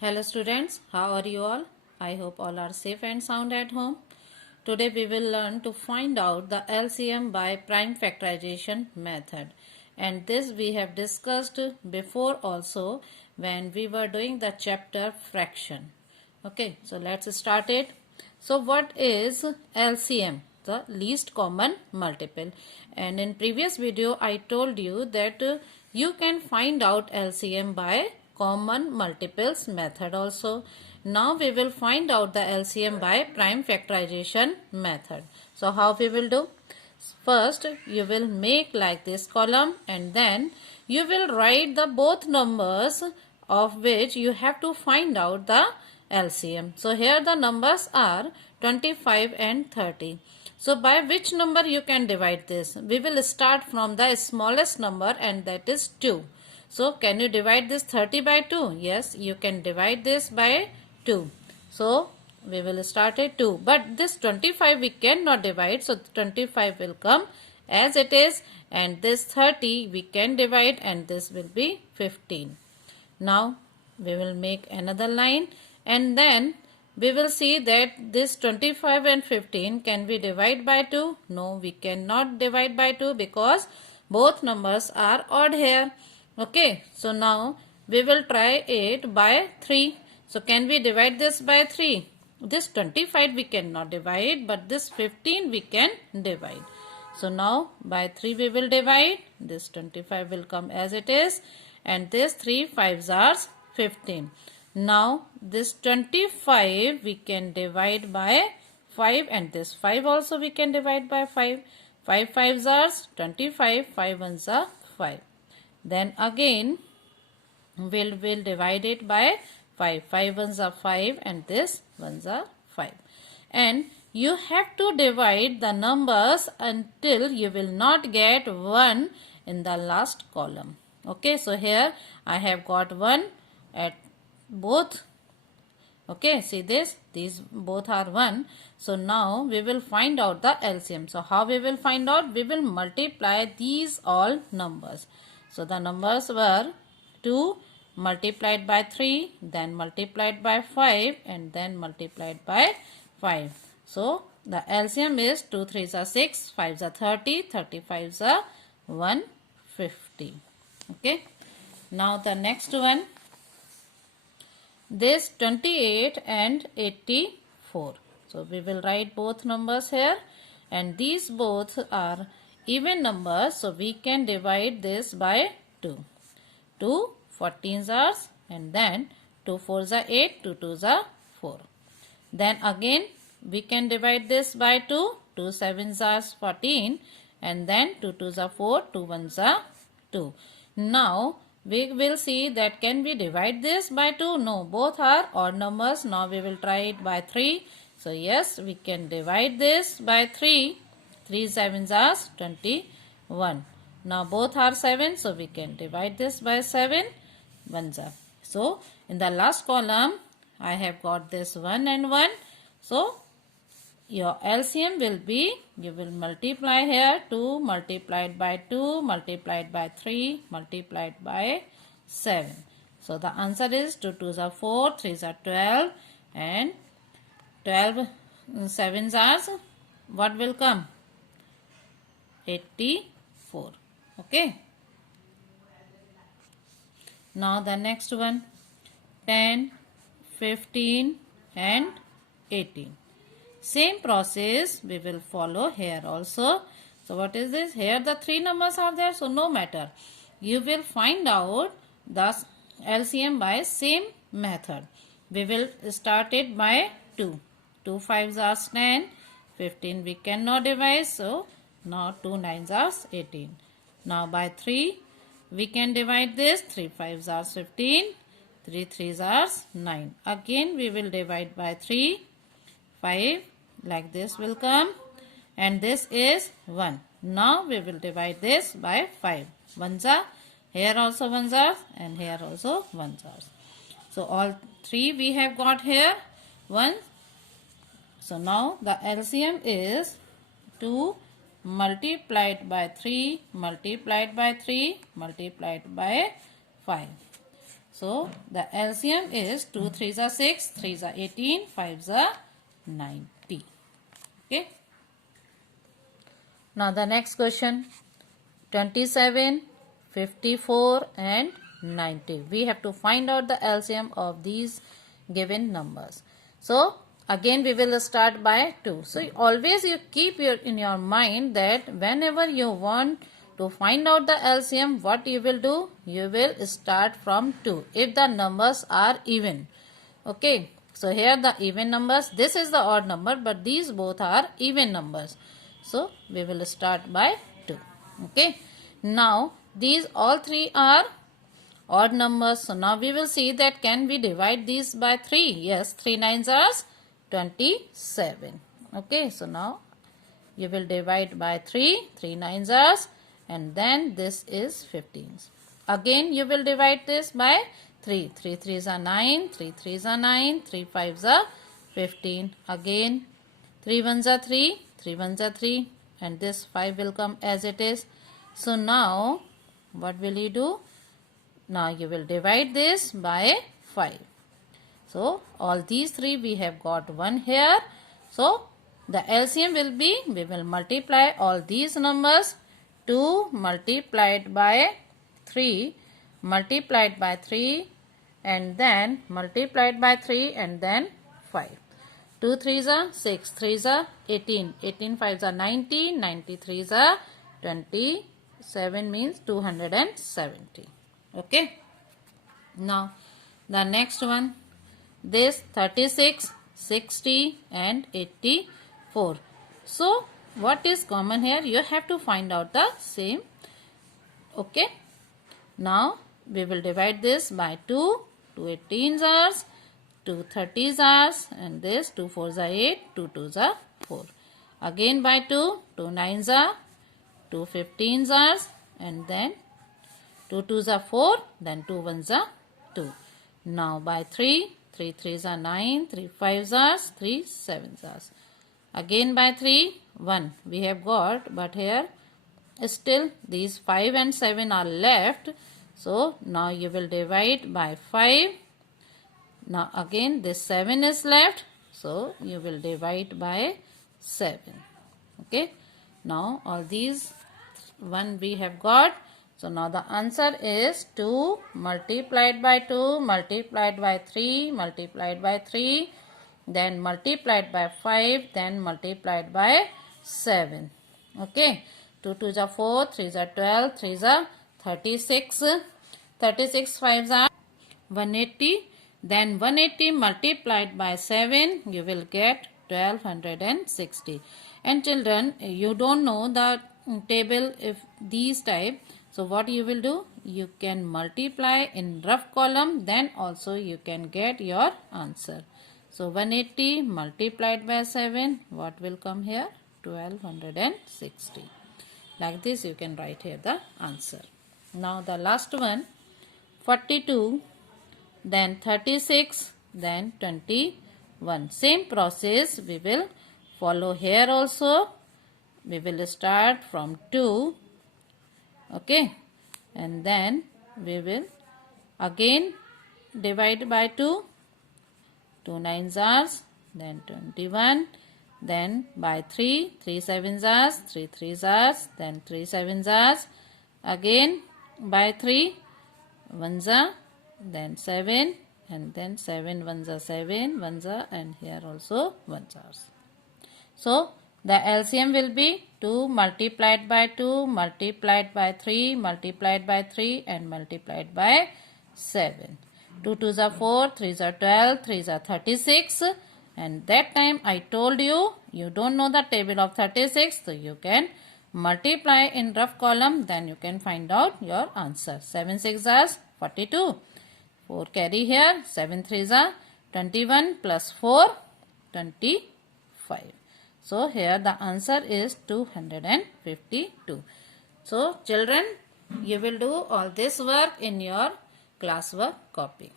Hello students, how are you all? I hope all are safe and sound at home. Today we will learn to find out the LCM by prime factorization method. And this we have discussed before also when we were doing the chapter fraction. Okay, so let's start it. So what is LCM? The least common multiple. And in previous video I told you that you can find out LCM by common multiples method also. Now we will find out the LCM by prime factorization method. So how we will do? First you will make like this column and then you will write the both numbers of which you have to find out the LCM. So here the numbers are 25 and 30. So by which number you can divide this? We will start from the smallest number and that is 2. So can you divide this 30 by 2? Yes, you can divide this by 2. So we will start at 2. But this 25 we cannot divide. So 25 will come as it is and this 30 we can divide and this will be 15. Now we will make another line and then we will see that this 25 and 15 can we divide by 2? No, we cannot divide by 2 because both numbers are odd here. Okay, so now we will try it by 3. So can we divide this by 3? This 25 we cannot divide but this 15 we can divide. So now by 3 we will divide. This 25 will come as it is and this 3 5s are 15. Now this 25 we can divide by 5 and this 5 also we can divide by 5. 5 5s are 25, 5 1s are 5. Then again we'll divide it by 5. 5 1s are 5 and this 1s are 5. And you have to divide the numbers until you will not get 1 in the last column. Okay, so here I have got 1 at both. Okay, see this? These both are 1. So now we will find out the LCM. So how we will find out? We will multiply these all numbers. So the numbers were 2 multiplied by 3, then multiplied by 5 and then multiplied by 5. So the LCM is 2 3s are 6, 5s are 30, 35s are 150. Okay. Now the next one. This 28 and 84. So we will write both numbers here and these both are even numbers. So we can divide this by 2. 2 14s are and then 2 4s are 8, 2 2s are 4. Then again we can divide this by 2. 2 7s are 14 and then 2 2s are 4, 2 1s are 2. Now we will see that can we divide this by 2? No, both are odd numbers. Now we will try it by 3. So yes, we can divide this by 3. 3 7s are 21. Now both are 7. So we can divide this by 7. 1s are. So in the last column, I have got this 1 and 1. So your LCM will be, you will multiply here 2 multiplied by 2 multiplied by 3 multiplied by 7. So the answer is 2 2s are 4, 3s are 12 and 12 7s are what will come? 84. Okay. Now the next one 10, 15 and 18. Same process we will follow here also. So what is this? Here the 3 numbers are there. So no matter. You will find out the LCM by same method. We will start it by 2. 2 5s are 10. 15 we cannot divide. So now 2 9s are 18. Now by 3 we can divide this. 3 5s are 15. 3 3s are 9. Again we will divide by 3. 5 like this will come and this is 1. Now we will divide this by 5. 1s are here also 1s are and here also 1s are. So all 3 we have got here 1. So now the LCM is 2 multiplied by 3 multiplied by 3 multiplied by 5. So the LCM is 2 3s are 6, 3s are 18, 5s are 90. Okay. Now the next question, 27, 54 and 90. We have to find out the LCM of these given numbers. So again we will start by 2. So always you keep in your mind that whenever you want to find out the LCM, what you will do? You will start from 2 if the numbers are even. Okay. So here the even numbers, this is the odd number, but these both are even numbers. So we will start by 2. Okay. Now these all three are odd numbers. So now we will see that can we divide these by 3? Yes, 3 9s are 27. Okay. So now you will divide by 3, 3 9s are, and then this is 15. Again you will divide this by 3, 3 3s are 9, 3 3s are 9, 3 5s are 15. Again 3 1s are 3, 3 1s are 3, and this 5 will come as it is. So now what will you do? Now you will divide this by 5. So all these 3 we have got 1 here. So the LCM will be, we will multiply all these numbers. 2 multiplied by 3 multiplied by 3 and then multiplied by 3 and then 5. 2 3s are 6, 3s are 18, 18 5s are 90, 93s are 27 means 270. Okay. Now the next one, this 36, 60 and 84. So what is common here? You have to find out the same. Okay. Now we will divide this by 2, 2 18s are, 2 30s are, and this 2 4s are 8, 2 2s are 4. Again by 2, 2 9s are, 2 15s are, and then 2 2s are 4, then 2 1s are 2. Now by 3, 3 3s are 9, 3 5s are, 3 7s are. Again by 3, 1 we have got, but here still these 5 and 7 are left. So now you will divide by 5. Now again this 7 is left. So you will divide by 7. Okay. Now all these 1 we have got. So now the answer is 2 multiplied by 2 multiplied by 3 multiplied by 3 then multiplied by 5 then multiplied by 7. Okay. 2 2s are 4, 3s are 12, 3s are 36, 36 5s are 180, then 180 multiplied by 7 you will get 1260. And children, you don't know the table if these type. So what you will do? You can multiply in rough column, then also you can get your answer. So 180 multiplied by 7, what will come here? 1260. Like this you can write here the answer. Now the last one, 42, then 36, then 21. Same process we will follow here also. We will start from 2. Okay. And then we will again divide by 2. 2 9s are, then 21. Then by 3, 3 7s are, 3 3s are, then 3 7s are. Again by 3, 1s are, then 7, and then 7 1s are 7, 1s are, and here also 1s are. So the LCM will be 2 multiplied by 2 multiplied by 3 multiplied by 3 and multiplied by 7. 2 2s are 4, 3s are 12, 3s are 36. And that time I told you, you don't know the table of 36. So you can multiply in rough column. Then you can find out your answer. 7 6 are 42. 4 carry here. 7 3s are 21 plus 4, 25. So here the answer is 252. So children, you will do all this work in your classwork copy.